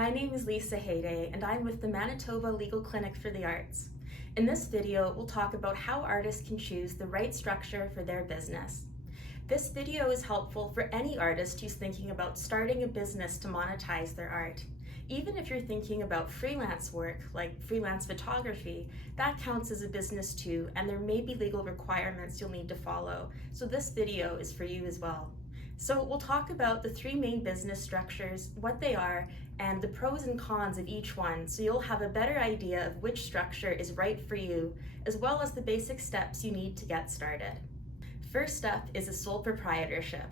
My name is Lisa Hayday, and I'm with the Manitoba Legal Clinic for the Arts. In this video, we'll talk about how artists can choose the right structure for their business. This video is helpful for any artist who's thinking about starting a business to monetize their art. Even if you're thinking about freelance work, like freelance photography, that counts as a business too, and there may be legal requirements you'll need to follow, so this video is for you as well. So we'll talk about the three main business structures, what they are, and the pros and cons of each one, so you'll have a better idea of which structure is right for you, as well as the basic steps you need to get started. First up is a sole proprietorship.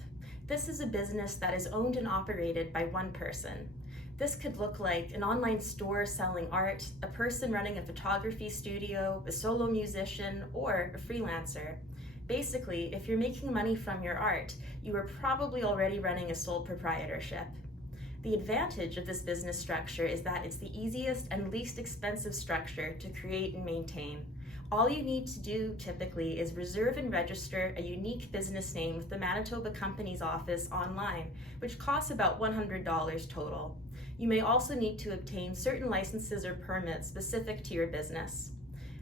This is a business that is owned and operated by one person. This could look like an online store selling art, a person running a photography studio, a solo musician, or a freelancer. Basically, if you're making money from your art, you are probably already running a sole proprietorship. The advantage of this business structure is that it's the easiest and least expensive structure to create and maintain. All you need to do typically is reserve and register a unique business name with the Manitoba Company's office online, which costs about $100 total. You may also need to obtain certain licenses or permits specific to your business.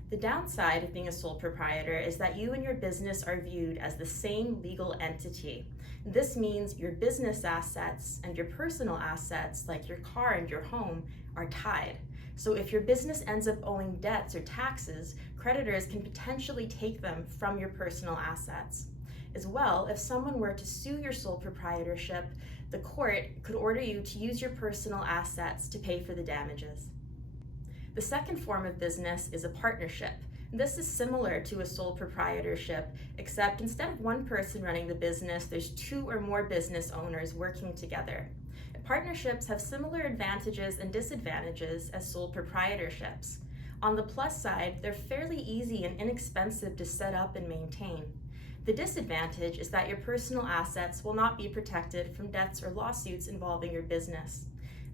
The downside of being a sole proprietor is that you and your business are viewed as the same legal entity. This means your business assets and your personal assets, like your car and your home, are tied. So if your business ends up owing debts or taxes, creditors can potentially take them from your personal assets. As well, if someone were to sue your sole proprietorship, the court could order you to use your personal assets to pay for the damages. The second form of business is a partnership. This is similar to a sole proprietorship, except instead of one person running the business, there's two or more business owners working together. Partnerships have similar advantages and disadvantages as sole proprietorships. On the plus side, they're fairly easy and inexpensive to set up and maintain. The disadvantage is that your personal assets will not be protected from debts or lawsuits involving your business.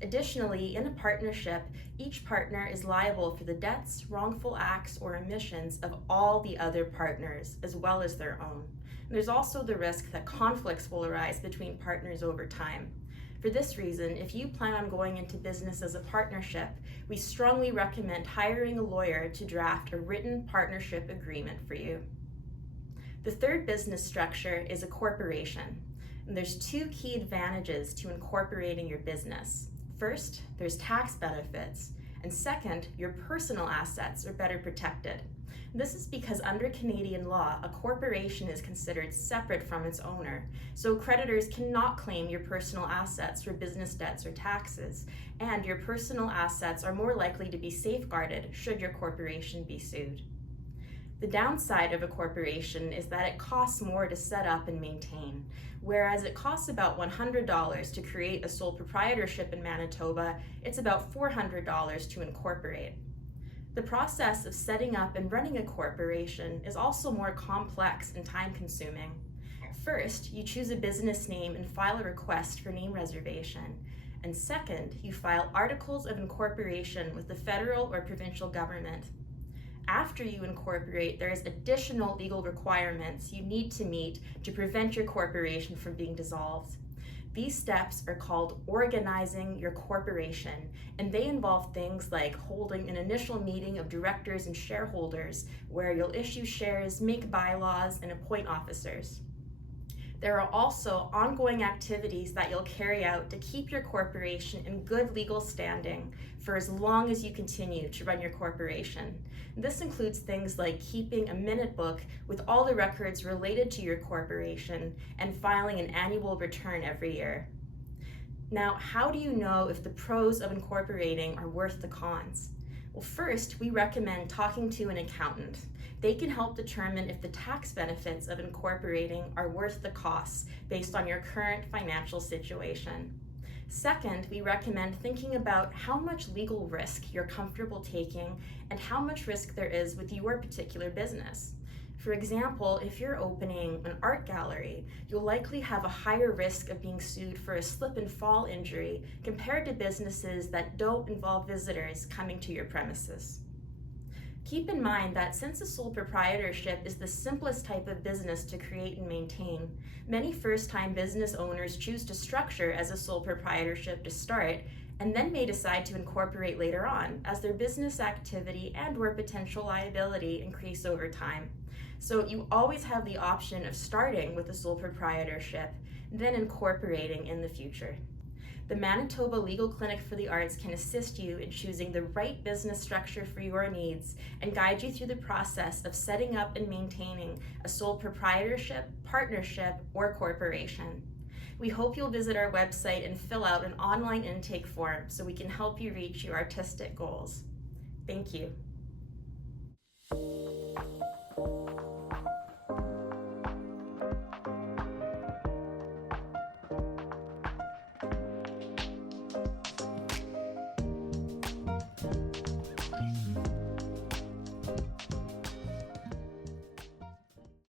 Additionally, in a partnership, each partner is liable for the debts, wrongful acts, or omissions of all the other partners, as well as their own. And there's also the risk that conflicts will arise between partners over time. For this reason, if you plan on going into business as a partnership, we strongly recommend hiring a lawyer to draft a written partnership agreement for you. The third business structure is a corporation. And there's two key advantages to incorporating your business. First, there's tax benefits, and second, your personal assets are better protected. This is because under Canadian law, a corporation is considered separate from its owner, so creditors cannot claim your personal assets for business debts or taxes, and your personal assets are more likely to be safeguarded should your corporation be sued. The downside of a corporation is that it costs more to set up and maintain. Whereas it costs about $100 to create a sole proprietorship in Manitoba, it's about $400 to incorporate. The process of setting up and running a corporation is also more complex and time-consuming. First, you choose a business name and file a request for name reservation. And second, you file articles of incorporation with the federal or provincial government. After you incorporate, there is additional legal requirements you need to meet to prevent your corporation from being dissolved. These steps are called organizing your corporation, and they involve things like holding an initial meeting of directors and shareholders where you'll issue shares, make bylaws, and appoint officers. There are also ongoing activities that you'll carry out to keep your corporation in good legal standing for as long as you continue to run your corporation. This includes things like keeping a minute book with all the records related to your corporation and filing an annual return every year. Now, how do you know if the pros of incorporating are worth the cons? Well, first, we recommend talking to an accountant. They can help determine if the tax benefits of incorporating are worth the costs based on your current financial situation. Second, we recommend thinking about how much legal risk you're comfortable taking and how much risk there is with your particular business. For example, if you're opening an art gallery, you'll likely have a higher risk of being sued for a slip and fall injury compared to businesses that don't involve visitors coming to your premises. Keep in mind that since a sole proprietorship is the simplest type of business to create and maintain, many first-time business owners choose to structure as a sole proprietorship to start and then may decide to incorporate later on as their business activity and/or potential liability increase over time. So you always have the option of starting with a sole proprietorship, then incorporating in the future. The Manitoba Legal Clinic for the Arts can assist you in choosing the right business structure for your needs and guide you through the process of setting up and maintaining a sole proprietorship, partnership, or corporation. We hope you'll visit our website and fill out an online intake form so we can help you reach your artistic goals. Thank you.